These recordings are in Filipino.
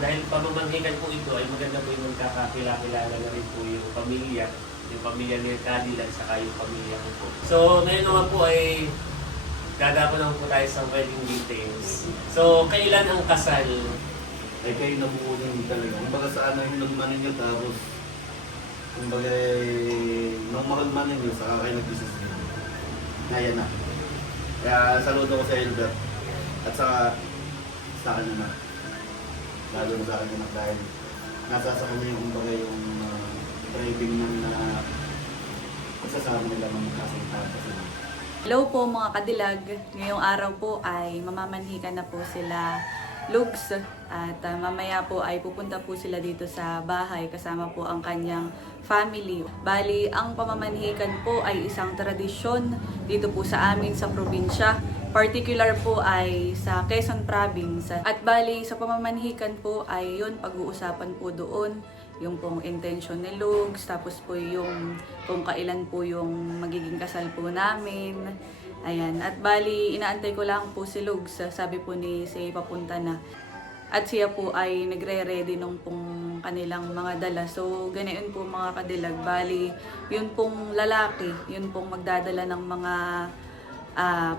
dahil pamamanghikan po ito ay maganda po yung magkakakilala na rin po yung pamilya ni Cadillac saka yung pamilya ko po. So ngayon naman po ay gagawa naman po tayo sa wedding details. So kailan ang kasal? Ay kayo nabuo din talaga. Kumbaga sa ano yung nagman ninyo tapos kumbaga nung makalman ninyo saka kayo nag-business ninyo. Ngayon na. Kaya saludo ko sa Elbert at saka sa akin naman. Lalo na sa akin naman dahil nasa sa kanya yung kumbaga yung driving ng pagsasama nila ng magkasintahan kasi. Hello po mga kadilag. Ngayong araw po ay mamamanhikan na po sila Lugs at mamaya po ay pupunta po sila dito sa bahay kasama po ang kanyang family. Bali, ang pamamanhikan po ay isang tradisyon dito po sa amin sa probinsya. Particular po ay sa Quezon Province. At bali, sa pamamanhikan po ay yun, pag-uusapan po doon yung pong intention ni Lugs, tapos po yung kung kailan po yung magiging kasal po namin. Ayan, at bali, inaantay ko lang po si Lugs. Sabi po ni Say papunta na. At siya po ay nagre-ready nung pong kanilang mga dala. So, ganoon po mga kadilag. Bali, yun pong lalaki, yun pong magdadala ng mga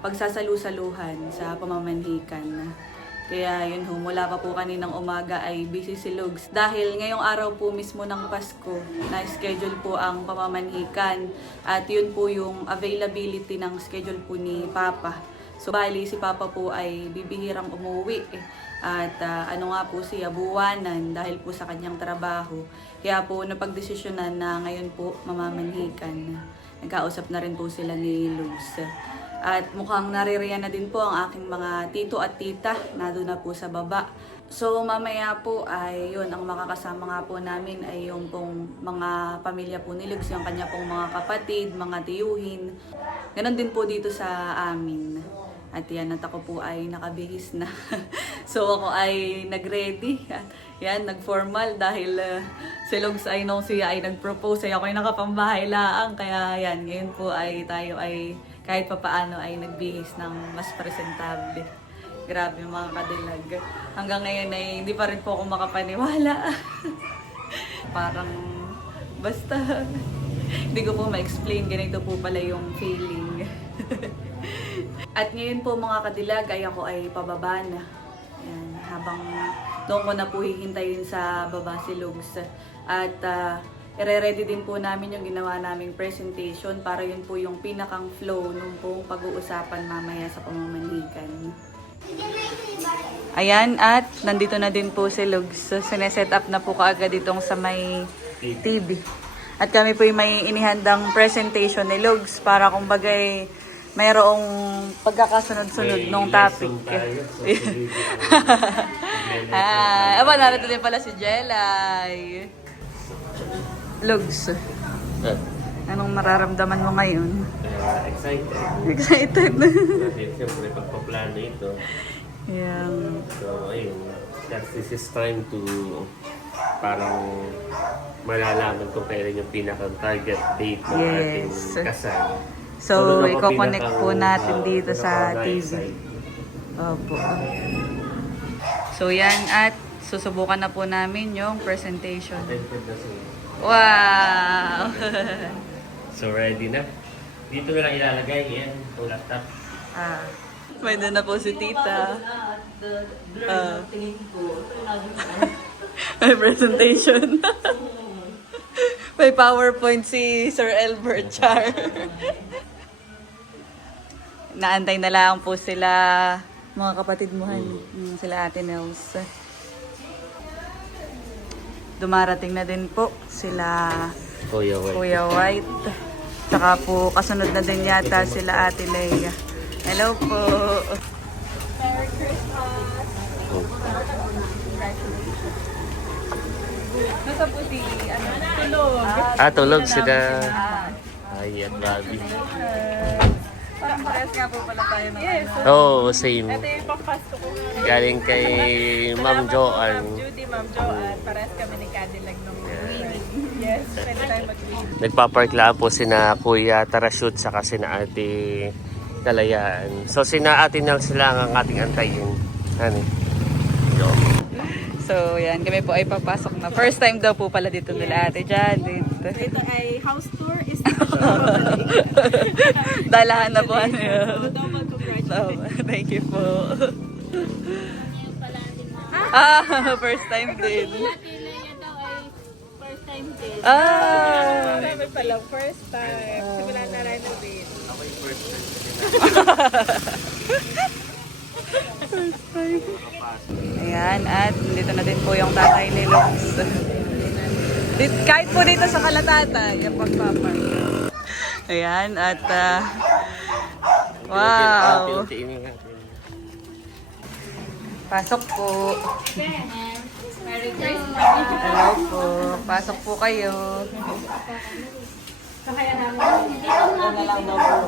pagsasalu-saluhan sa pamamanhikan. Kaya yun ho, mula pa po kaninang umaga ay busy si Lugs. Dahil ngayong araw po mismo ng Pasko, na-schedule po ang pamamanhikan. At yun po yung availability ng schedule po ni Papa. So bali si Papa po ay bibihirang umuwi. At ano nga po siya, buwanan dahil po sa kanyang trabaho. Kaya po napagdesisyonan na ngayon po mamamanhikan. Nagkausap na rin po sila ni Lugs. At mukhang naririyan na din po ang aking mga tito at tita na doon na po sa baba. So mamaya po ay yun, ang makakasama nga po namin ay yung pong mga pamilya po ni Lugs, yung kanya pong mga kapatid, mga tiyuhin. Ganon din po dito sa amin. At yan, at ako po ay nakabihis na. So ako ay nag-ready. Yan, nag-formal dahil si Lugs ay nung siya ay nag-propose ay ako ay nakapambahay laang. Kaya yan, ngayon po ay tayo ay kahit papaano ay nagbihis ng mas presentable. Grabe mga kadilag. Hanggang ngayon ay hindi pa rin po ako makapaniwala. Parang basta hindi ko po ma-explain. Ganito po pala yung feeling. At ngayon po mga kadilag ay ako ay pababa na. Yan, habang doon ko na po hihintayin sa baba si Lugs. At i-ready din po namin yung ginawa naming presentation para yun po yung pinakang flow nung pong pag-uusapan mamaya sa pamamanhikan. Ayan, at nandito na din po si Lugs. So, sineset up na po kaagad itong sa may TV. At kami po yung may inihandang presentation ni Lugs para kumbagay mayroong pagkakasunod-sunod nung topic. Aba, narito din pala si Jelay. Lugs, anong mararamdaman mo ngayon? Excited. Excited na. Kasi siyempre pagpaplano ito. Yan. So ayun, this is time to parang malalaman kung kailan yung pinakang target date ng ating kasal. So i-connect po natin dito sa TV. Opo. So yan, at susubukan na po namin yung presentation. Wow! So ready na. Dito na lang ilalagay yan, itong laptop. May doon na po si tita. May presentation. May PowerPoint si Sir Albert Char. Naantay na lang po sila, mga kapatid mo, sila Ate Nels. Dumarating na din po sila Kuya White. Saka po kasunod na din yata sila Ate Leia. Hello po. Merry Christmas. Nasa po si tulog. Tulog sila. Ay, at Bobby. Parang parehas nga po pala tayo ng Yes. Oo, same. Ito yung pampasto ko. Galing kay Ma'am Joanne. Ma'am Judy, Ma'am Joanne. Parehas kami ni Cadillac nung winning. Yes, pwede tayo mag-win. Nagpapark lang po sina Kuya Tarashoot saka sina Ate Kalayaan. So sina Ate Nels lang ang ating antayin. Ano? So, yan. Kami po ay papasok na. First time daw po pala dito nila Ate Janet. Ito ay house tour is dito siya babalik. Dalahan na po ano So, yun. double So, congratulations. thank you po. First time din. First time din. Marami pala, first time. Simula na renovate. Ako yung first time Ayan, at dito na din po yung tatay ni Lux. Kahit po dito sa Kalatata, yung pagpapark. Ayan, at wow. Pasok po. Merry Christmas. Hello po. Pasok po kayo. Kaya namin. Ano na lang daw po.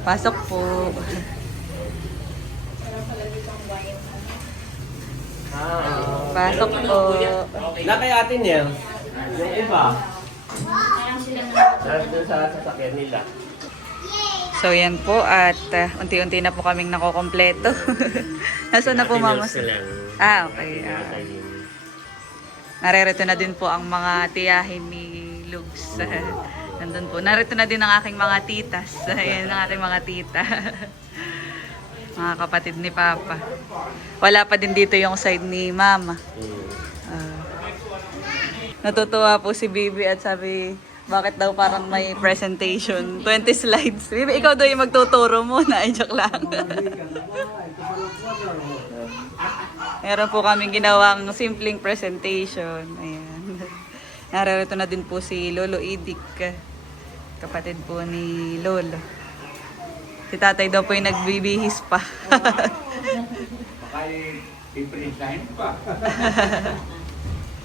Pasok po. Pasok po. Na kay Ate Nel, yung iba, nandun sa sasakyan nila. So yan po at unti-unti na po kaming nakokompleto. Nasaan na po mama? Ah, okay. Narerito na din po ang mga tiyahin ni Lugs. Nandun po. Narito na din ang aking mga titas. Ayan ang aking mga tita. Mga kapatid ni Papa. Wala pa din dito yung side ni Mama. Natutuwa po si Bibi at sabi, bakit daw parang may presentation? 20 slides. Bibi, ikaw daw yung magtuturo mo na. Ay, joke lang. Meron po kaming ginawang simpleng presentation. Ayan. Narito na din po si Lolo Idik. Kapatid po ni Lolo. Si tatay daw po yung nagbibihis pa.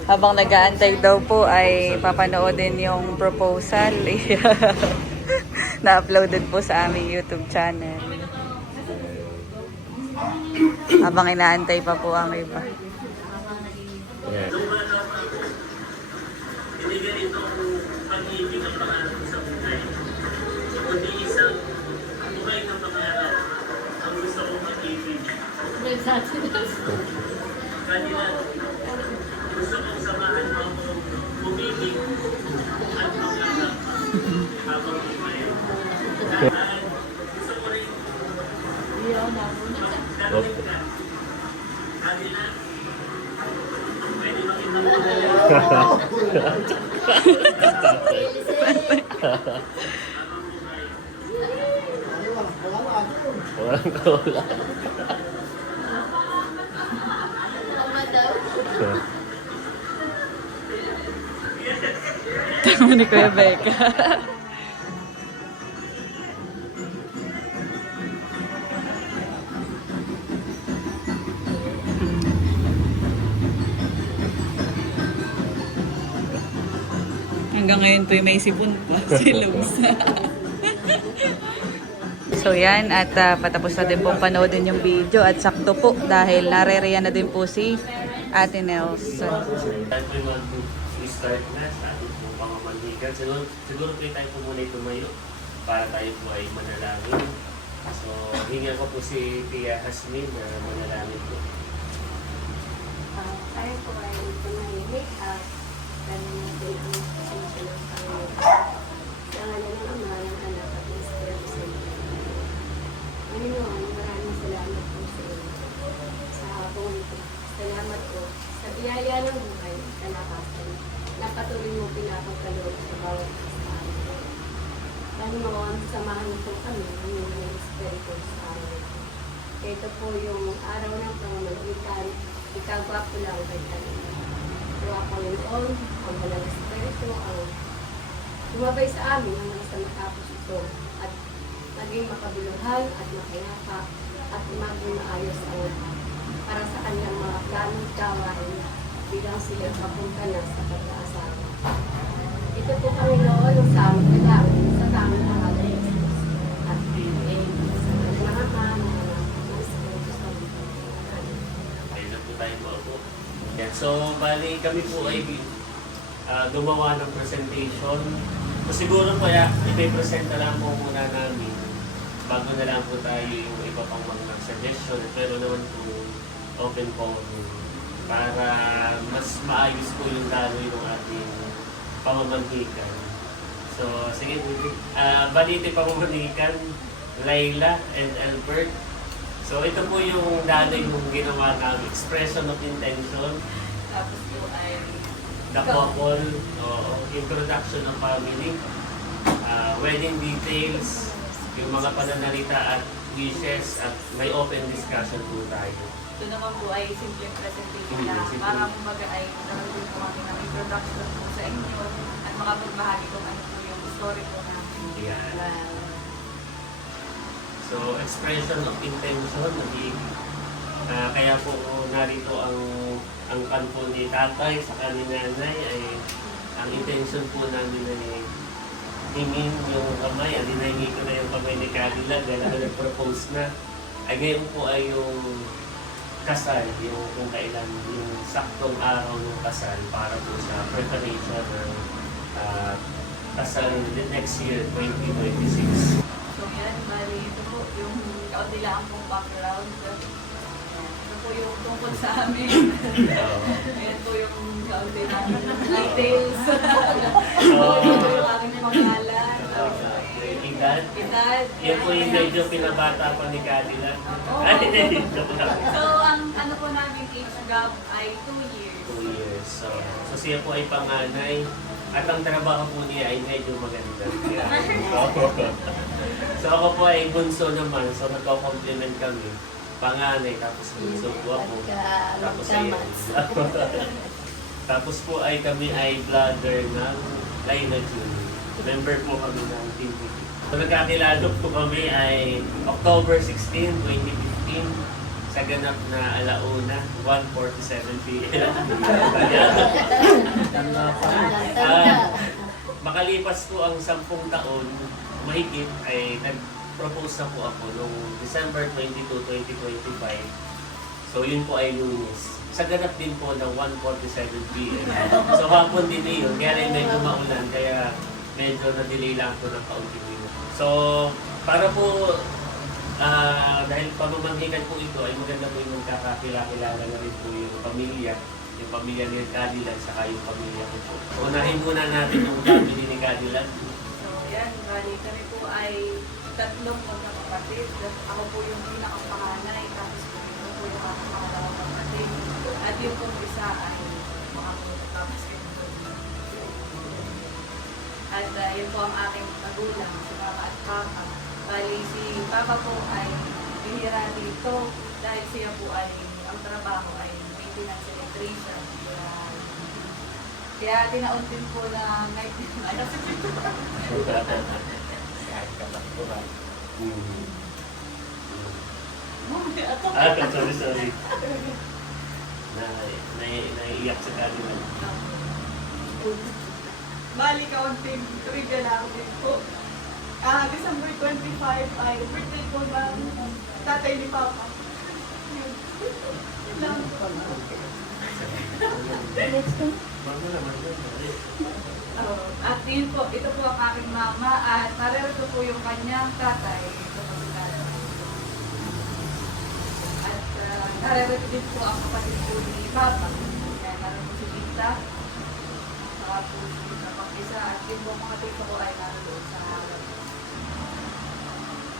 Habang nag-aantay daw po ay papanoodin yung proposal. Na-uploaded po sa aming YouTube channel. Habang inaantay pa po ang iba. Yeah. Walang cola. Tama ni Kuya Becca. Hanggang ngayon po may sipon pa si Lugs. So yan, at patapos na din pong panoodin yung video at sakto po dahil nareriyan na din po si Ate Nels. Tayo po mag-start na sa ating pong pangamamanhikan. Siguro po tayo po muna tumayo para tayo po ay manalangin. So, hingan ko po si Tia Hasmin na manalangin po. Tayo po ay tumahimik at tanong natin ang susunod ng Panginoon. Sa ngalan ng Ama, ng Anak at ng Espiritu Santo. Panginoon, maraming salamat po sa iyo. Sa hapong ito, salamat po sa biyaya ng buhay at kalakasan na patuloy mo pinapagkaloob sa bawat isa sa amin. Panginoon, samahan niyo po kami ng inyong Espiritu sa amin. Ito po yung araw ng pangamagitan, ikagwa po lang kay kanina. Kaya Panginoon, ang Walang Espiritu ang lumabay sa amin hanggang sa matapos ito at maging makabuluhan at makayapa at maging maayos ang lahat para sa kanyang mga planong gawain bilang sila papunta na sa pag-aasawa. Ito po Panginoon ang sa aming dalangin sa tamang pangalan ni Jesus at amen. Sa mga Ama, ng Anak, ng Espiritu Santo. Amen. Ayun na po tayo po. Yan. So, bali kami po ay gumawa ng presentation. So, siguro kaya ipipresent na lang po muna namin bago na lang po tayo yung iba pang mga suggestion, pero naman po open po para mas maayos po yung daloy ng ating pamamanhikan. So, sige, balite pamamanhikan, Layla and Albert. So, ito po yung daloy yung ginawa namin, expression of intention, Tapos po ay the couple, introduction ng family, wedding details, yung mga pananalita at wishes, at may open discussion po tayo. ito naman po ay simple presentation na para kumbaga ay nakaroon po kami ng introduction po sa inyo at makapagbahagi kung ano po yung story po namin. Yan. So, expression of intention, kaya po narito ang kanpo ni tatay sa kanina nanay ay ang intention po namin ay hingin yung kamay, hinahingi ko na yung kamay ni Cadillac dahil ako nag-propose na. Ay ngayon po ay yung kasal, yung kung kailan, yung saktong araw ng kasal para po sa preparation ng kasal next year, 2026. So yan, bali ito po yung kaunti lang pong background. Ito po yung tungkol sa amin. Ayan po yung kaunti namin details. Ito yung aking pangalan. Edad. Edad. Yan po yung medyo pinabata pa ni Cadillac. So, ang ano po namin age gap ay 2 years. 2 years. So siya po ay panganay. At ang trabaho po niya ay medyo maganda. So ako po ay bunso naman. So nagko-compliment kami. Panganay, tapos bunso po ako. Tapos ay tapos po ay kami ay brother ng Layla Jr. Member po kami ng Team Vicky. So nagkakilala po kami ay October 16, 2015 sa ganap na alauna, 1:47 p.m. Makalipas po ang 10 taon, mahigit ay nag-propose na po ako noong December 22, 2025. So yun po ay Lunes. Sa ganap din po ng 1:47 p.m. So hapon din yun, kaya rin medyo maulan, kaya medyo na-delay lang po ng kaunti minuto. So, para po, dahil pamamanghikan po ito, ay maganda po yung magkakakilala na rin po yung pamilya ni Cadillac, saka yung pamilya ko po. Unahin muna natin yung family ni Cadillac. So, yan, bali kami po ay tatlong magkakapatid. Ako po yung pinakapanganay, tapos po ito po yung pangalawang kapatid. At yung pong isa ay mga tapos kayo. At yun po ang aking magulang, si Mama at Papa. Bali, si Papa po ay bihira dito dahil siya po ay, ang trabaho ay maintenance electrician. Kaya tinaon din po na night ay nasa Sorry. Naiiyak sa Cadillac. Bali, kaunting trivia lang din po. December 25 ay birthday po ng tatay ni Papa. Yun lang. At yun po, ito po ang aking mama at narito po yung kanyang tatay. Ito po si tatay. At narito din po ang kapatid po ni Papa. Kaya narito po si Tita. Saka po si isa at yung po mga tito ko ay naroon sa harap.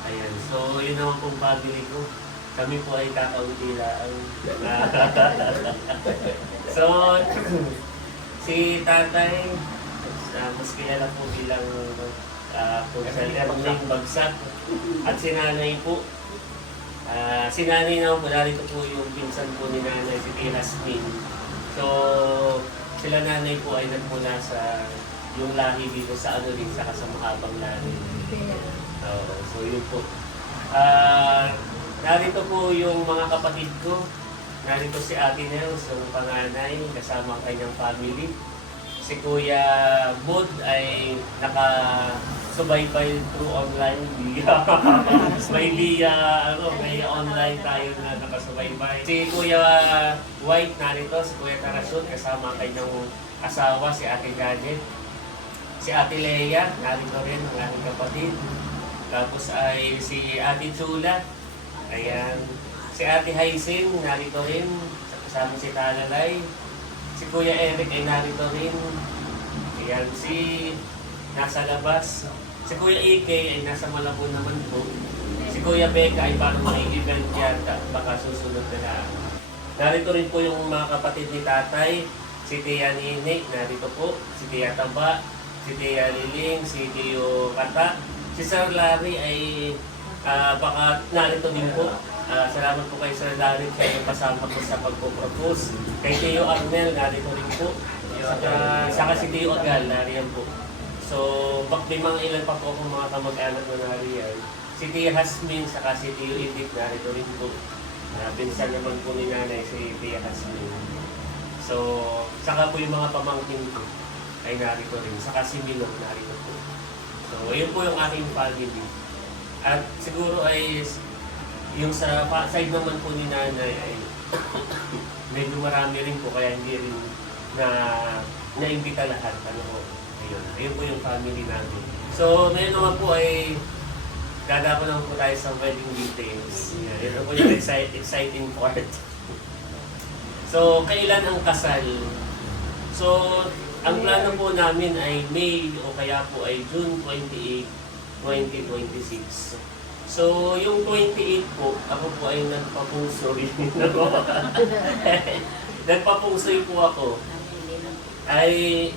Ayan, so yun naman pong family ko. Kami po ay kakaunti lang. So, si tatay, mas kilala po bilang consultant bagsak. At si nanay po, si nanay naman po, narito po yung pinsan po ni nanay, si Tia Lasmin. So, sila nanay po ay nagmula sa yung lahi dito sa ano rin, saka sa mahabang lahi. So yun po. Narito po yung mga kapatid ko. Narito si Ate Nels, yung panganay, kasama ang kanyang family. Si Kuya Bud ay naka-subaybay through online. May online tayo na nakasubaybay. Si Kuya White narito, si Kuya Tarasyon, kasama ang kanyang asawa, si Ate Janet. Si Ate Leia, narito rin ang aking kapatid. Tapos ay si Ate Chula. Ayan. Si Ate Haisin, narito rin. Kasama si Talalay. Si Kuya Eric ay narito rin. Ayan. Si nasa labas. Si Kuya AK ay nasa Malabon naman po. Si Kuya Becca ay parang may event yata. Baka susunod na lang. Narito rin po yung mga kapatid ni Tatay. Si Tia Nini, narito po. Si Tia Taba. Si Tia Liling. Si Tio Kata. Si Sir Larry ay baka narito din po. Salamat po kay Sir Larry kaya kasama ko sa pagpo-propose. Kay Tio Arnel, narito rin po. Saka si Tio Agal, nariyan po. So, may mga ilan pa po akong mga kamag-anak na nariyan. Si Tia Hasmin, saka si Tio Edith, narito rin po. Pinsan naman po ni nanay si Tia Hasmin. So, saka po yung mga pamangkin ko ay narito rin. Saka si Milong, narito po. So, yun po yung aking family. At siguro ay yung sa side naman po ni nanay ay medyo marami rin po kaya hindi rin na naimbita lahat. Ano po, ayun po yung family namin. So, ngayon naman po ay dadako naman po tayo sa wedding details. Yan po yung exciting part. So, kailan ang kasal? So, ang plano po namin ay May o kaya po ay June 28, 2026. So, yung 28 po, ako po ay nagpapungsoy. Nagpapungsoy po ako. Ay,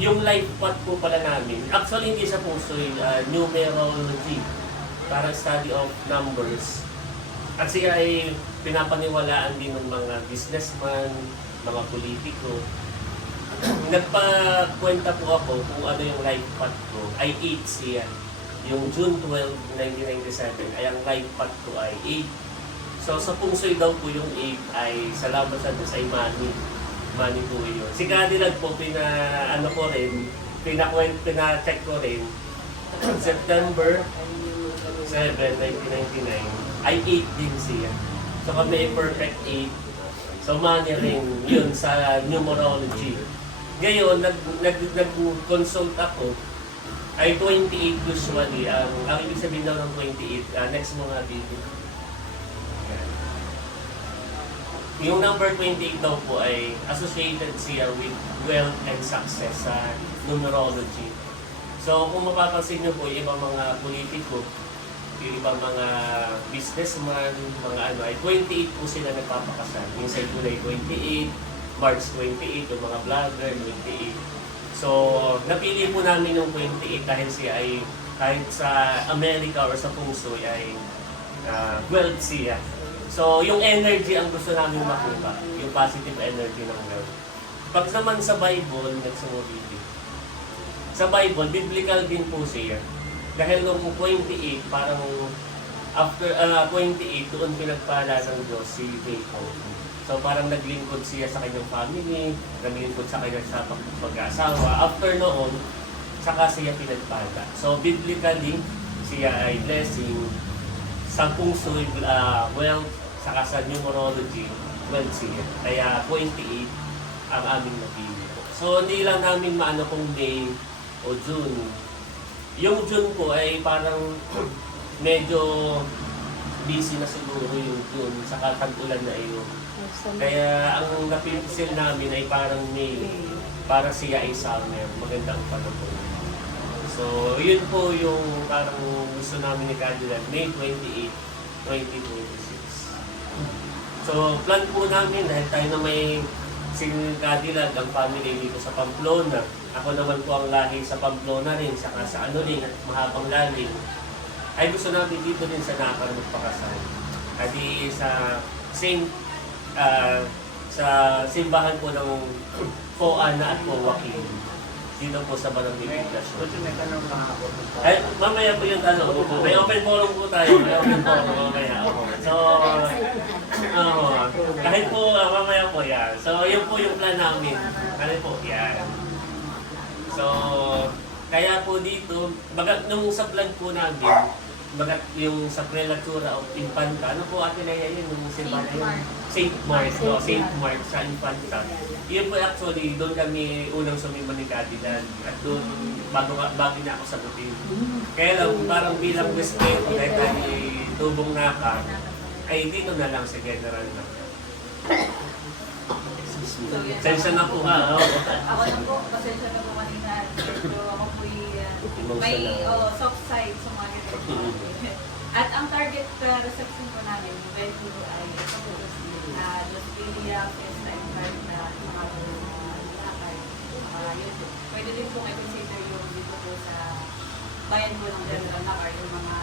yung life path po pala namin, actually hindi siya pungsoy, numerology, parang study of numbers. At siya ay pinapaniwalaan din ng mga businessman, mga politiko. Nagpakwenta po ako kung ano yung life path ko, ay 8 siya. Yung June 12, 1997, ay ang life path ko ay 8. So sa pungsoy daw po yung 8 ay salamat sa Diyos ay money. Money po yun. Si Cadillac po, pina-check ko rin, September 7, 1999, ay 8 din siya. So kami ay perfect 8. So money rin yun sa numerology. Ngayon, nag-consult ako, ay 28 usually. Ang ibig sabihin daw ng 28, next mga video. Yung number 28 daw po ay associated siya with wealth and success sa numerology. So kung mapapansin nyo po, yung ibang mga politiko, yung ibang mga businessman, mga ano, ay 28 po sila nagpapakasal. Minsan July 28, March 28, yung mga vlogger, 28. So napili po namin yung 28 dahil siya ay kahit sa Amerika or sa Pungsoy ay wealth siya. So, yung energy ang gusto namin makuha, yung positive energy ng wealth. Pag naman sa Bible, next mo video. Sa Bible, biblical din po siya. Dahil nung 28, parang after 28, doon pinagpala ng Diyos si Jacob. So, parang naglingkod siya sa kanyang family, naglingkod sa kanyang pag-asawa. After noon, saka siya pinagpala. So, biblically, siya ay blessing. Sa Pungsoy, wealth, saka sa numerology, wealth siya. Kaya 28 ang aming napili. So hindi lang namin maano kung May o June. Yung June po ay parang medyo busy na siguro yung June, saka tag-ulan na yun. Kaya ang napipisil namin ay parang May, para siya ay summer, magandang panahon. So, yun po yung parang gusto namin ni Cadillac, May 28, 2026. So, plan po namin dahil tayo na may si Cadillac, ang family dito sa Pamplona. Ako naman po ang lahi sa Pamplona rin, saka sa ano rin, at mahabang lalim. Ay gusto namin dito din sa Nakar magpakasal. Adi sa same, sa simbahan po ng Po Ana at Po Joaquin. Dito po sa Barangay Biglasyon. Ay, mamaya po yung tanong. May open forum po tayo. May open forum mamaya. So, kahit po mamaya po yan. So, yun po yung plan namin. Kahit po yan. So, kaya po dito, baga, nung sa vlog po namin, bagat yung sa prelatura of Infanta, ano po ate Lea yun, yung simbahan Saint Mark. Saint Mark, no? Saint Mark sa Infanta. Yun po actually, doon kami unang sumimba ni Cadillac at doon bago niya ako sagutin. Kaya lang parang bilang respeto dahil tayo tubong naka, ay dito na lang sa general na. So, yan. Sensya na po ha. Oh. Ako na po, pasensya na po kanina. Pero ako po may soft side sa mga ganito. At ang target reception po namin, yung venue ay ito po. Los Villa, Fiesta, and Carta, mga lakay. Yun po. Pwede din po i-consider yung dito po sa bayan po ng General Nakar, yung mga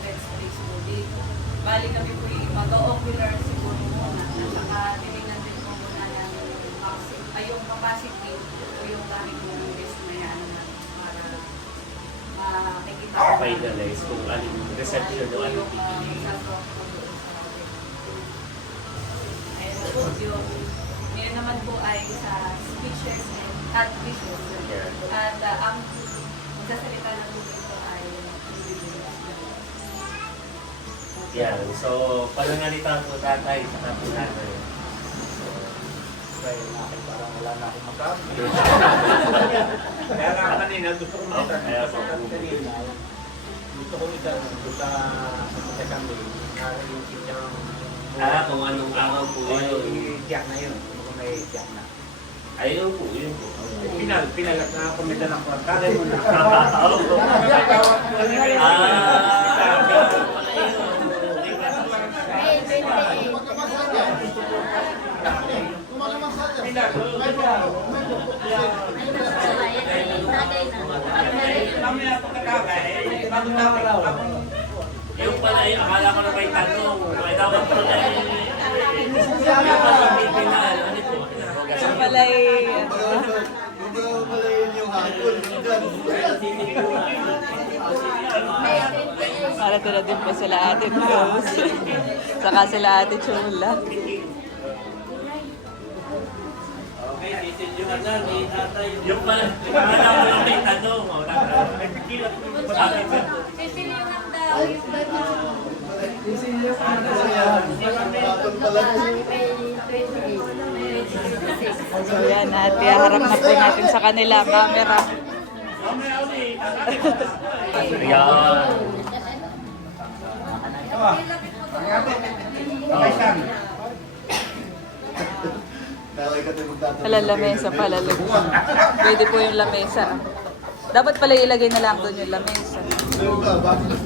event space po dito. Bali kami po yung mag-ocular siguro muna. At saka tinignan din po muna yung capacity o yung dami po ng guest na yan para makikita ko. Finalize kung anong reception o anong pipili. Ayun na po, yung ngayon naman po ay sa speeches at visuals. Yeah. At ang magsasalita na po dito ay Yan. So, panangalita po tatay sa kapulanan. Kaya natin parang wala na akong masabi. Kaya nga kanina gusto ko Kaya po. gusto ko doon sa second day. Narinig yung Kung anong araw po yun. i-jack na yun. Kung may jack na. Ayun po, yun po. Pinalat na ako may dalang kwartada mo na. May 28. Ay, nasa bayan ay tagay na. Mamaya pagkakagay, bago tapos ako. Yung pala, akala ko na may tanong. May dapat pala yung pala may pinal. Ano po? siya pala Kumbaga pala yun yung hapon. May 28. para tira din po sila Ate Rose. Saka sila Ate Chula. Yung pala, akala ko na may tanong. Bakit ba? Sino yung daw yung ganyan? Hapon pala. May 28. May 26. So yan, at harap na po natin sa kanila, camera. Ayan. Kaya ka tayo magtatanong. Pala lamesa pala. Pwede po yung lamesa. Dapat pala ilagay na lang doon yung lamesa. Ano ba? Bakit?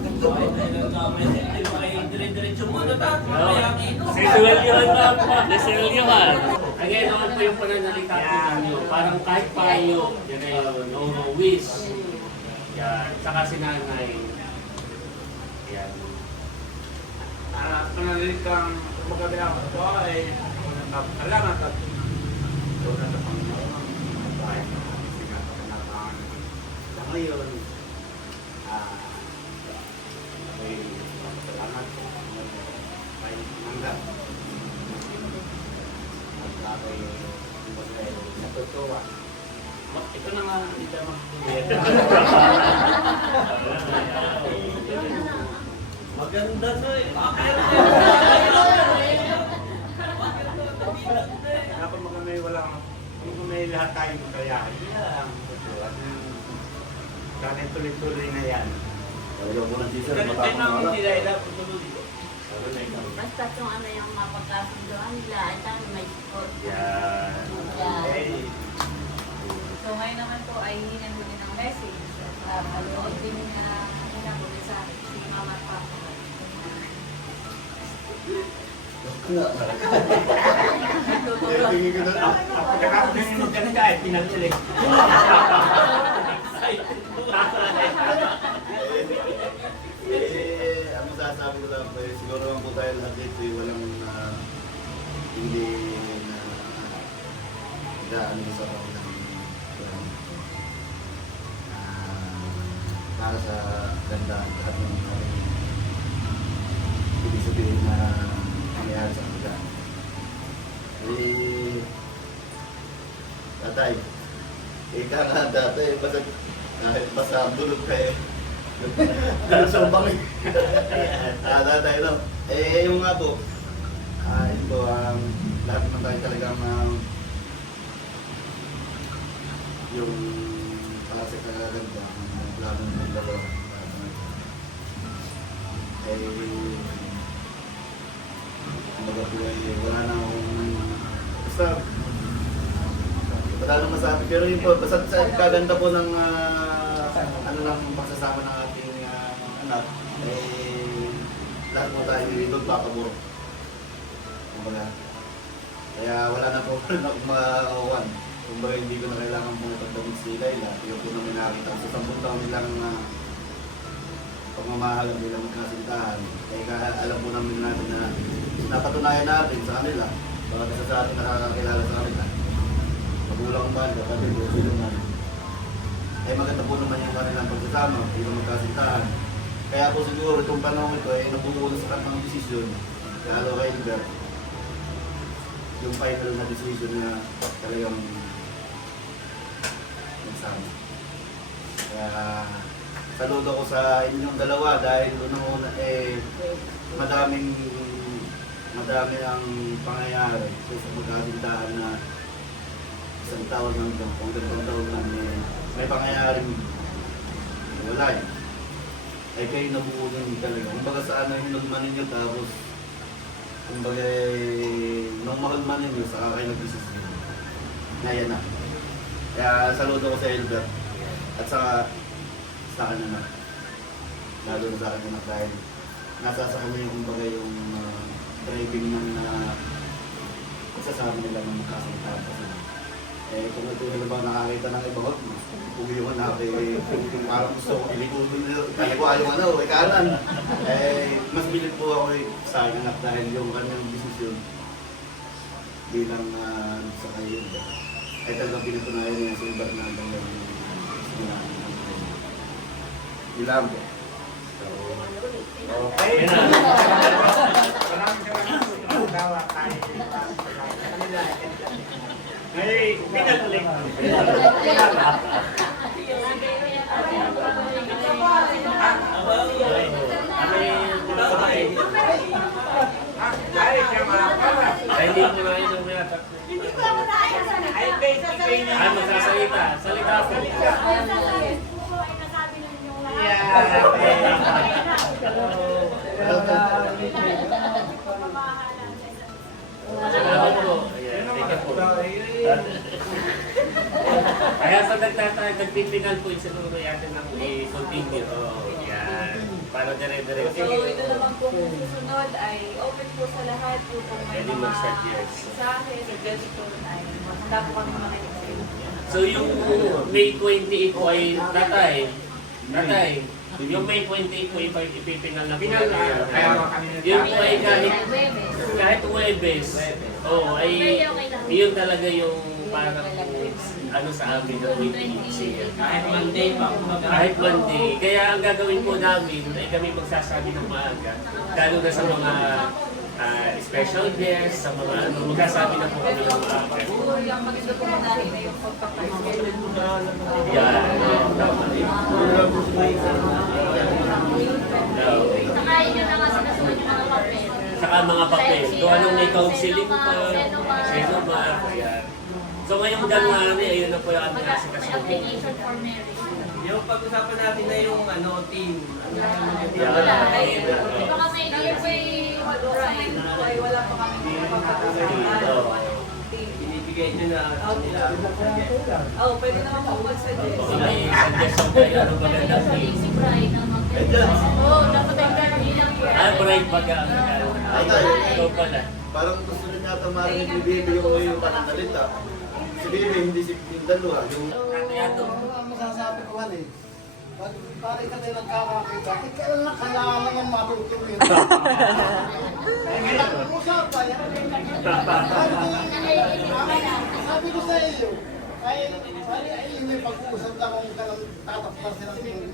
Si Suelyohan nga po. Si Suelyohan. Again, naman po yung pananalita ninyo. Parang kahit payo, yun ay no wish. Yan. Saka si nanay. Yan. Panalilit kang magagawa ko ay alangan at doon na sa Panginoon. Bahay na pinapakinabangan. Sa ngayon, may salamat po. May hanggang. At ako'y natutuwa. Ito na nga, hindi ka maganda sa dapat mga may walang kung may lahat tayong kakayahan. Yun lang. Dahil tuloy-tuloy na yan. Ayaw mo ng teacher. Ganun Matapang lang wala. nila ilang tuloy. Basta kung ano yung mapagkasundoan nila, ay tayo may support. Yan. Okay. So ngayon naman po ay hihingan ko din ng message. Panood din niya muna po sa si Mama at Papa. Tingin ko na. Pagkakapininog ka na kahit pinagsilig. Ang masasabi ko lang po, siguro naman po tayo lahat dito, walang hindi na ano sa mga para sa ganda lahat ng ibig sabihin na nangyayari sa kanila. Tatay, ika nga dati, basta kahit basta bulog kayo, Sumbang eh. Tatay no. Yung nga po, yun po, lahat naman tayo talagang yung para sa kagaganda, plano ng dalawa. Kumbaga po wala na akong, basta, wala nang masabi. Pero yun po, basta sa kaganda po ng, ano lang, pagsasama ng ating anak, lahat mo tayo doon papabor. Kumbaga, kaya wala na po na akong makakuhan. Kumbaga hindi ko na kailangan po ipagdamit si Laila. Yung po namin nakakita ko sa 10 taon nilang pagmamahalan nilang magkasintahan. Kaya alam po namin natin na napatunayan natin sa kanila. Baka isa sa atin nakakakilala sa kanila. Magulang ang mahal, kapatid, silungan. Ay maganda po naman yung kanilang pagsasama, hindi magkasintahan. Kaya po siguro itong panahon ito ay nabubuo sa kanilang desisyon. Lalo kay Edgar, yung final na decision na talagang nagsama. Kaya saludo ko sa inyong dalawa dahil unang-una madami ang pangyayari sa magkasintahan na isang taon lang ito, kung ganitong taon lang may pangyayaring wala eh. Ay kayo nabuo din talaga. Kumbaga sa ano yung nagman ninyo tapos kumbaga nung mahal man ninyo saka kayo nag-decision. Ngayon na. Kaya saludo ko sa Elbert at saka sa kanya na. Lalo na sa kanya na dahil nasa sa kanya yung kumbaga yung driving ng sasabi nila ng magkasintahan pa sila. Kung ito nila ba nakakita ng iba ko, pumiyuhan na ako parang gusto ko ilikutin nila, kaya ko ayaw kanan. Mas bilit po ako sa akin anak dahil yung kanyang desisyon bilang sa kayo. Ay talagang pinatunayan niya sa iba na hanggang ilang po. Okay. Maraming salamat tayo. Ngayon, pinatuloy. Ay, siya mga pala. Ay, hindi mo na yun yung Ay, basically na. Ay, magsasalita. Salita po. Salamat po. Ayan, thank you po. Kaya sa nagpipinal po yung siguro natin na i-continue. Yan. Para dire-diretso. So, ito naman po kung susunod ay open po sa lahat yung kung may Pwede mga mag-start, yes. mensahe, suggestion ay handa po kami makinig sa inyo. So yung May 28 po ay tatay, yung May 28 po ipipinal na po Pinal na. natin. Kaya kami Yun po ay kahit Huwebes, ay yun talaga yung parang ano sa amin na 28. Kahit Monday pa. Kahit Monday. Kaya ang gagawin po namin ay kami magsasabi ng maaga, lalo na sa mga special guests, sa mga ano, magsasabi na po kami ng maaga. So, yung maganda po manahin na yung pagpapaschedule po na Yan. Tama. Saka yun na nga sinasunod yung mga papel. Saka mga papel. Kung anong may counseling pa, Senomar. Senomar, ayan. So ngayong January, ayun na po yung aming May asikasuhin. application for marriage. Yung pag-usapan natin na yung team. Wala. Di ba kami nearby Right. Ay, wala pa kami Dito. Binibigay nyo na nila. Oh, pwede naman po mag-suggest. Baka may suggestion kayo, ano ba na sa basic bride na mag-dress. Oo, dapat ang gano'n lang. bright baga ang ikaw pala. Parang gusto rin yata marinig ni Bibi yung pananalita. Si Bibi, hindi si yung dalawa. Yung Yato. Ang masasabi ko man pag pare ka tayo nagkakakita, kailan na kailangan lang ang matutuloy. Usapan yan. Sabi ko sa iyo, ay may pag-uusap na kung kailan tatakpan sila ng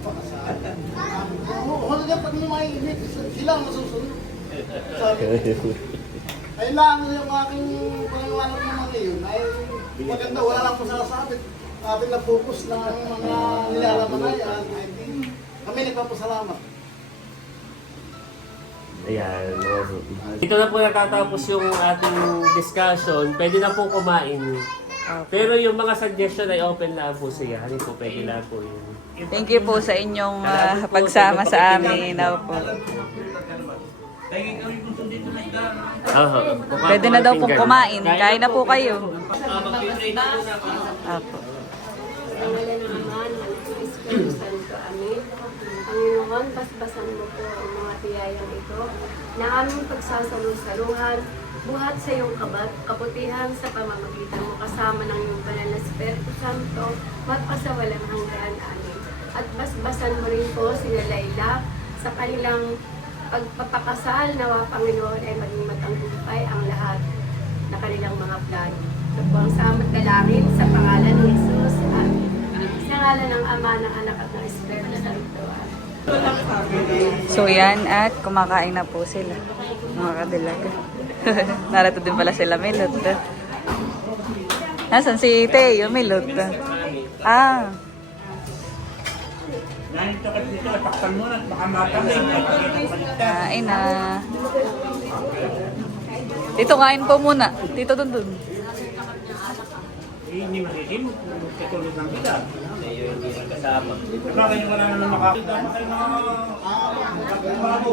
pakasal. Huwag niya pag lumainit, sila ang masusunod. Sabi ko. Kailangan yung aking pangalaman naman ngayon ay maganda, wala lang masasabi. ating na-focus ng mga nilalaman ay kami nagpapasalamat. Ayan. Dito na po natatapos yung ating discussion. Pwede na po kumain. Pero yung mga suggestion ay open lang po siya. Ano po, pwede lang po yun. Thank you po sa inyong pagsama sa amin. Opo. Pwede na daw pong kumain. Kain na po kayo. Opo. Ang ngala ng Ama, ng Anak, ng Espiritu Santo. Amen. Panginoon, basbasan mo po ang mga biyayang ito na aming pagsasalu-saluhan, buhat sa iyong kabutihan sa pamamagitan mo kasama ng iyong banal na Espiritu Santo, magpasawalang hanggan. Amen. At basbasan mo rin po sina Laila sa kanilang pagpapakasal, nawa Panginoon ay maging matanggumpay ang lahat na kanilang mga plano. Ito po ang samot dalangin sa pangalan ni Jesus. Amen. Sa ngalan ng Ama, ng Anak at ng Espiritu Santo. Amen. So yan at kumakain na po sila. Mga kadilag. Narito din pala sila Milot. Nasaan si Teo Milot? Ah. Kain na. Tito, kain po muna. Tito, dun. Hindi masisim, tutulog ng kita. Hindi kasama. Bakit yung wala naman makakita? Bakit mga bago?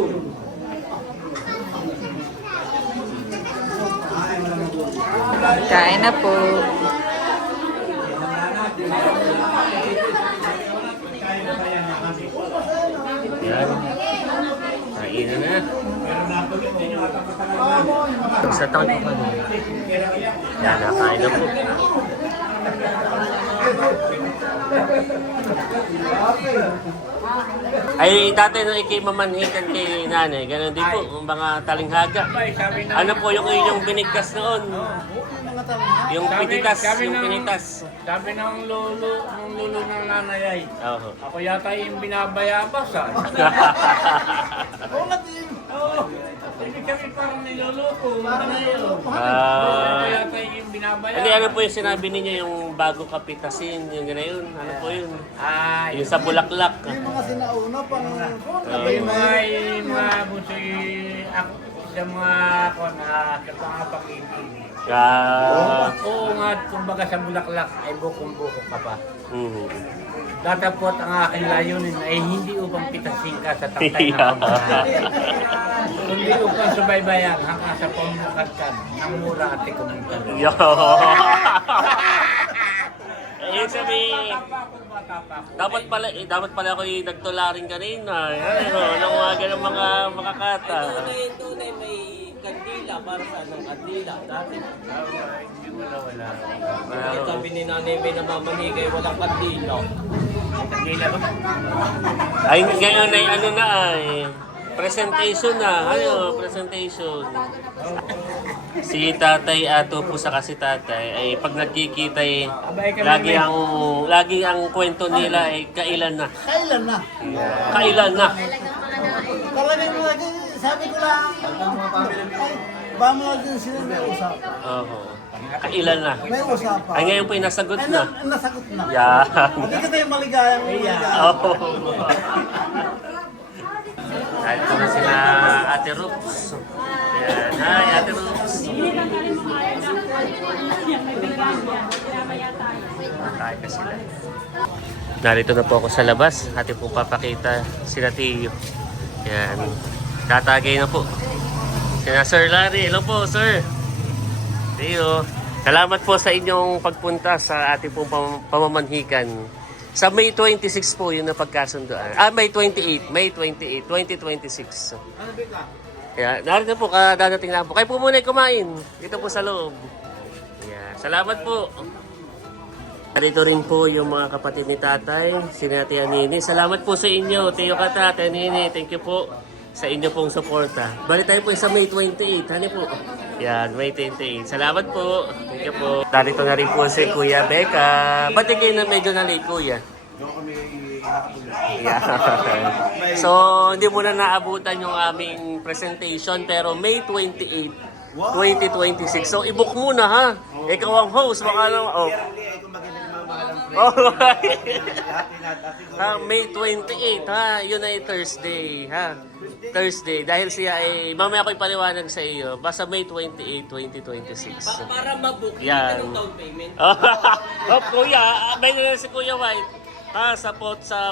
Kain na po. Yan. Kain na. Sa taon pa din. Yan, nakain na po. Ay, tatay nung ikimamanhikan kay nanay, ganun din po, yung mga talinghaga. Ano po yung inyong binigkas noon? Yung pinitas, yung pinitas. Sabi ng lolo ng nanay ay, Oo. ako yata yung binabayabas ah. Oo. Hindi kami parang niloloko. Ako yata yung binabayabas. Hindi, ano po yung sinabi ninyo, yung bago kapitasin, yung gano'n, ano po yun? Ay, Yung sa bulaklak. Yung mga sinauna pang may mabuti ako sa mga sa mga pag-ibig. Oo nga, kumbaga sa bulaklak ay bukong-buko ka pa. Datapot ang aking layunin ay hindi upang pitasin ka sa tangkay na pamamahay. Kundi upang subaybayan hanggang sa pamukadkan ng mura at ikumuntan. Yo! Yung sabi, dapat pala ako yung nagtularing kanina. Ano, nanguwagan ng mga makakata. Tunay may kandila para sa anong kandila. Dati, Hindi wala. bakit sabi ni nanay may namamanigay walang kandila. Kandila ba? Ay, ngayon ay ano na ay, presentation na. Ano, presentation. Si tatay ato po sa kasi tatay ay pag nagkikita ay lagi ang kwento nila ay kailan na. kailan na. Kailan na. Talagang lagi, sabi ko lang, ay, ba mo lang din sila may usapan. Oo. Kailan na. May usapan. Ay ngayon po ay nasagot Ay, na. nasagot na. Yan. Hindi ka tayo maligayang maligayang. Oo. Kahit po na sila Ate Roops. Ayan. Hi, Ate Roops. Kain na sila. Narito na po ako sa labas. Ate po papakita sila Tio. Ayan. Tatagay na po. Sina Sir Larry. Hello po, Sir. Tio. Salamat po sa inyong pagpunta sa ating pong pamamanhikan. Sa May 26 po yun na pagkasunduan. May 28. May 28, 2026. Kaya, narito po, dadating lang po. Kayo po muna kumain. Dito po sa loob. Yeah. Salamat po. Dito rin po yung mga kapatid ni tatay, si Ate Nini. Salamat po sa inyo, Teo Kata, Ate Nini. Thank you po sa inyo pong suporta. Bali tayo po sa May 28. Hani po. Yan, May 28. Salamat po. Thank you po. Dito na rin po si Kuya Becca. Ba't kayo na medyo na late, Kuya? Yeah. So, hindi mo na naabutan yung aming presentation, pero May 28, 2026. So, i-book muna ha. Ikaw ang host. Baka naman, oh. Oh, Happy May 28, ha? Yun ay Thursday, ha? Thursday. Dahil siya ay, mamaya ko ipaliwanag sa iyo. Basta May 28, 2026. Para mabook, hindi Yan. ka ng down payment. Oh, kuya, may na si Kuya White. Ha, sa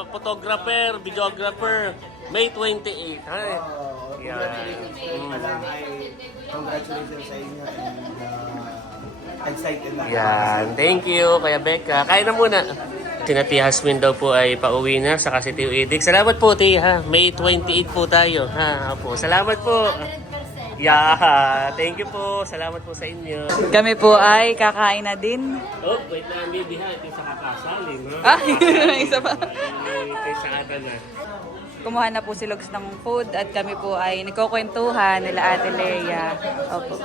photographer, videographer, May 28, ha? Yan. Congratulations sa inyo and excited na. Yan. Thank you, Kuya Becca. Kain na muna. Tina Tia Hasmin daw po ay pauwi na sa kasi Tio Edic. Salamat po, Tia. Ha? May 28 po tayo. Ha? Opo. Salamat po. Yeah. Thank you po. Salamat po sa inyo. Kami po ay kakain na din. Oh, wait lang, baby. Ha? Ito sa kakasaling. Ha? Ah, isa pa. Ito sa ata na. Kumuha na po si Logs ng food at kami po ay nagkukwentuhan nila Ate Lea. Opo.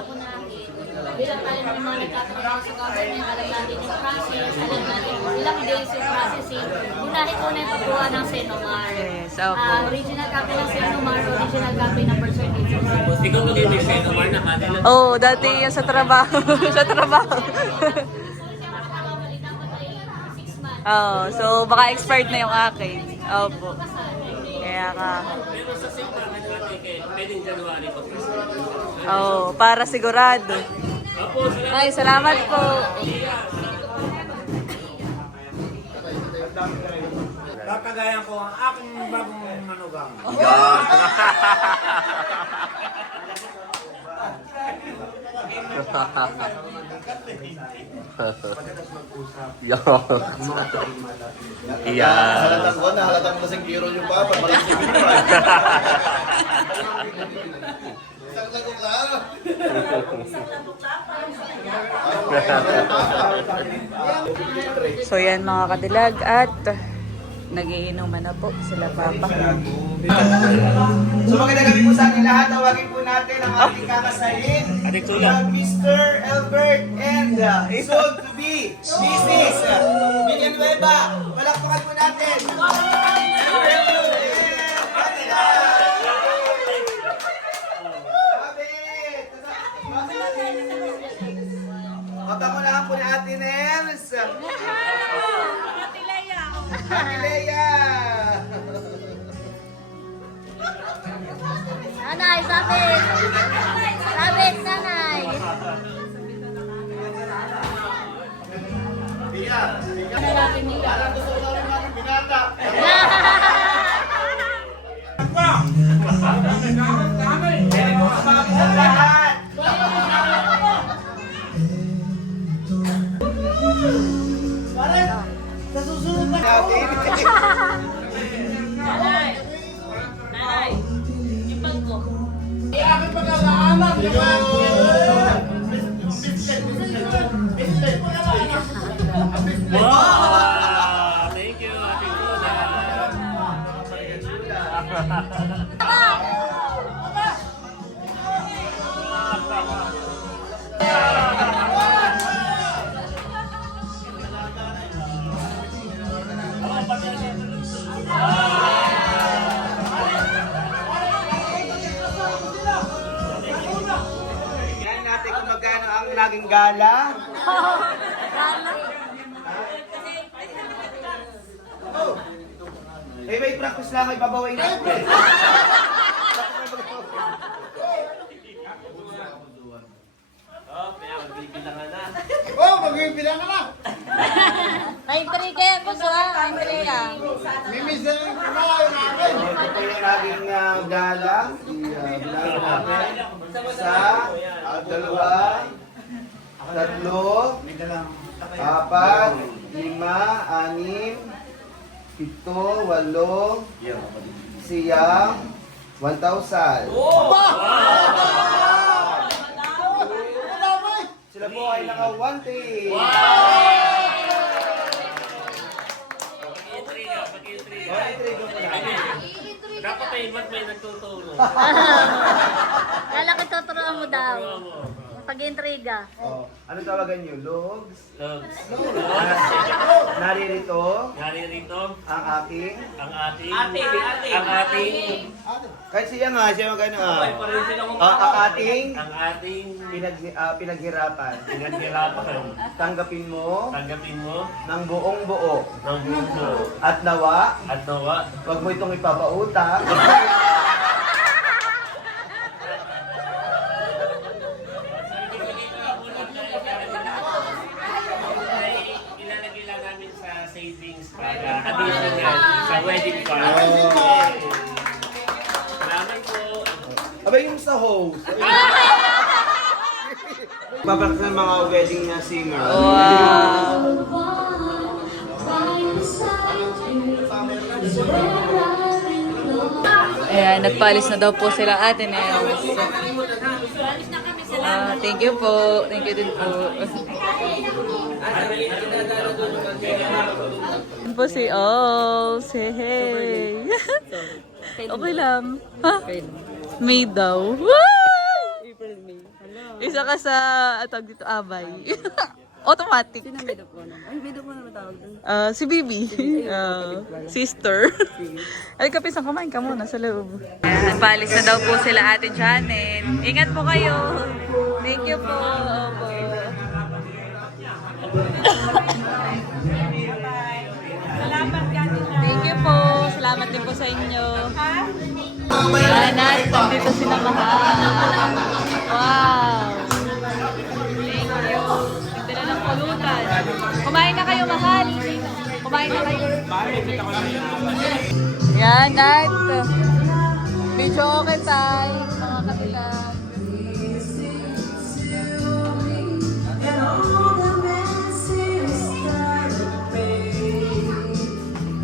Bilang tayo ng mga nagtatrabaho sa government, alam natin yung process, alam natin ilang days yung processing. Unahin ko na yung pagkuha ng Senomar. Yes, opo. Original copy ng Senomar, original copy ng birth certificate. Ikaw mag may Senomar na kanila. Oh, dati yan sa trabaho. Sa trabaho. Oh, so baka expired na yung akin. Opo. Kaya ka. Pero sa simbahan natin, pwedeng January pa. Oh, para sigurado. Opo, salamat. Ay, salamat po. Tatagayan ko ang aking bagong manugang. Yeah. Halatang ko na, halatang mo lasing kiro yung papa, malasing kiro. Isang lago ka. So yan mga kadilag at nagiinuman na po sila Papa. So magandang gabi po sa ating lahat. Tawagin po natin ang ating kakasahin. Ating tulad. Mr. Albert and soon to be Mrs. Villanueva. Palakpakan po natin. Mabangunahan po natin, Nels. Ate Lea. Nanay, sabit! Sabit, nanay! Parang gusto ko lang namin binata. Very po sa mga lahat. Parang sa susunod na natin. Nanay! Ipag ko. Aking pag-alaanak naman. Wow! Thank you, Ate Tula. Tingnan natin kung magkano ang naging gala. Oh. Eh, may practice lang, ibabawain na. Oh, kaya magbibilangan na. Oh, magbibilang ka na. Naintri kayo po sa naintri ka. Mimis na yung kumakayo namin. Ito yung naging gala. Bilangan natin. Isa, dalawa, tatlo, apat, lima, anim, pito, walo, siyam, 1,000. Sila po ay naka-1K. Pag-intriga, pag-intriga. Dapat may iba't may nagtuturo. Lalaki tuturuan mo daw. Pag-intriga. Oh, ano tawagan niyo? Logs? Logs. Naririto Naririto ang aking... ang ating Kahit siya nga, siya magano ang ating pinaghirapan. pinaghirapan. Tanggapin mo Tanggapin mo ng buong buo. ng buong buo. At nawa, At nawa, huwag mo itong ipapautang. ilalagay lang namin sa savings para additional sa wedding fund. Salamat po. Abay yung sa host. Babak ng mga wedding na singer. Ayan, nagpaalis na daw po sila ate Nels. Thank you po. Thank you din po. Yan po si Ols. Hey. Okay lang. Ha? May daw. April, May. Isa ka sa atag dito, Abay. Automatic. Sino may po naman? Ay, may po naman tawag doon. Si Bibi. Sister. Ay, kapisang kumain ka muna sa loob. Nagpaalis na daw po sila Ate Janet. Ingat po kayo. Thank you po. Opo. Thank you po. Salamat din po sa inyo. Janet, nandito sila mahal. Wow. Thank you. Ganda na ng pulutan. Kumain na kayo, mahal. Kumain na kayo. Yan, Nat. Medyo okay tayo, mga katilang.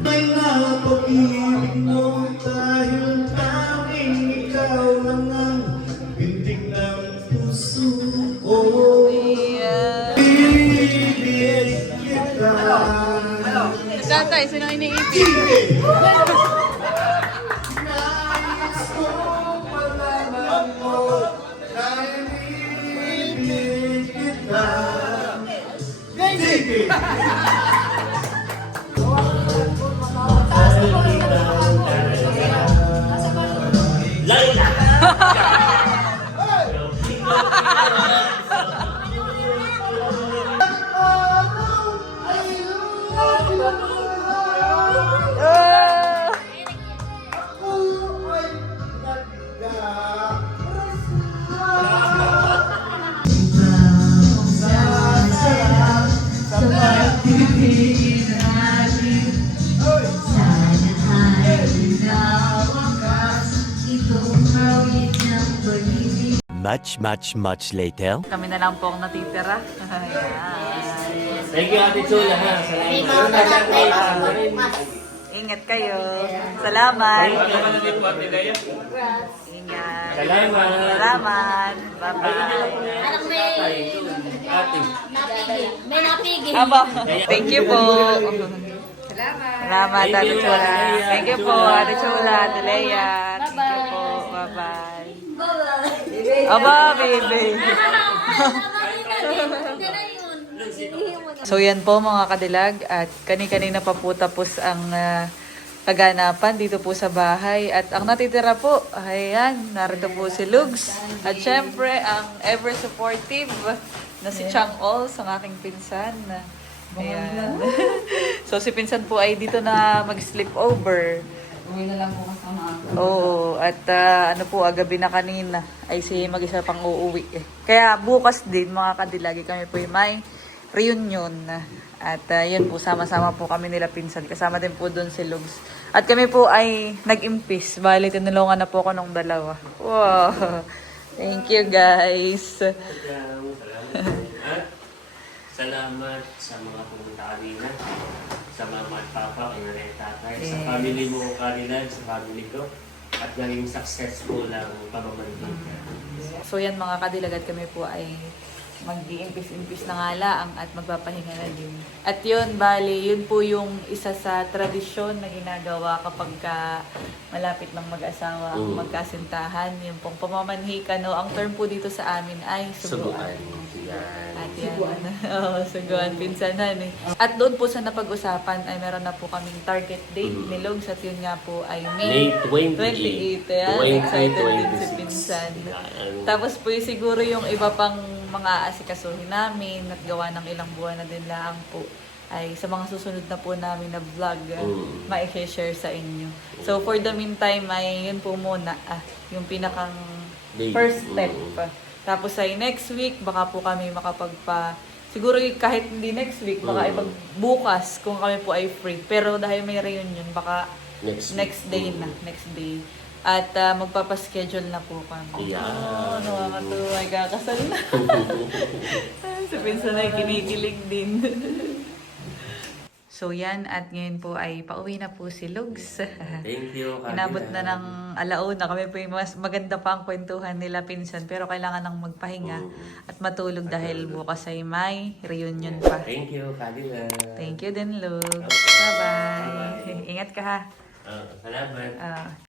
May napag-ibig mo dahil tanging ikaw lang ang bintig ng puso ko. Ibig kita. Tatay, sino iniipig? Nais ko malaman mo dahil ibig kita. Sige! Much later. Kami na lang po ang natitira. Ayan. Thank you, Ate Chula, ha. Salamat. Ingat kayo. Salamat. Ingat. Salamat. Salamat. Bye-bye. Anak may Ate. napigil. May napigil. Aba, thank you po. Salamat, Ate Chula. Thank you po, Ate Chula, Ate Leia. Thank you po. Bye-bye. Aba, baby. So yan po mga kadilag at kani-kanina pa po tapos ang kaganapan dito po sa bahay. At ang natitira po, ayan, narito po si Lugs. At syempre, ang ever supportive na si Chang Ols, ang aking pinsan. Ayan. So si pinsan po ay dito na mag-sleep over. Uwi na lang po kasama ako. Oo, at ano po, agabi na kanina ay si mag-isa pang uuwi. Kaya bukas din mga kadilagi kami po yung may reunion. At yun po, sama-sama po kami nila pinsan. Kasama din po doon si Lugs. At kami po ay nag-impis. Bali, tinulungan na po ako ng dalawa. Wow! Thank you guys! Salamat sa mga pumunta kanina. Sa mama at papa, kay nanay at tatay, sa family mo kanina, sa family ko. At naging successful ang pamamalitin. So yan mga kadilag at kami po ay mag-iimpis-impis na nga lang at magpapahinga na din. At yun, bali, yun po yung isa sa tradisyon na ginagawa kapag malapit ng mag-asawa ang magkasintahan. Yung pong pamamanhikan, no? Ang term po dito sa amin ay suguan. Yan. At yan, oo, suguan, pinsanan eh. At doon po sa napag-usapan ay meron na po kaming target date ni Logs at yun nga po ay May 28. Yan, excited din si Pinsan. Tapos po yung siguro yung iba pang mga asikasuhin namin at gawa ng ilang buwan na din lang po ay sa mga susunod na po namin na vlog ma-share sa inyo. So for the meantime ay yun po muna yung pinakang first step. Tapos ay next week baka po kami siguro kahit hindi next week baka bukas kung kami po ay free. Pero dahil may reunion baka next day na, next day. At magpapaschedule na po kami. Yeah. Nakakatuwa, ay kakasal na. Si Pinsan ay kinikilig din. So yan, at ngayon po ay pauwi na po si Lugs. Thank you, Kadila. Inabot na ng alauna. Kami po yung mas maganda pa ang kwentuhan nila Pinsan. Pero kailangan nang magpahinga at matulog dahil bukas ay may reunion pa. Thank you, Kadila. Thank you din, Lugs. Okay. Bye-bye. Ingat ka ha. Salamat.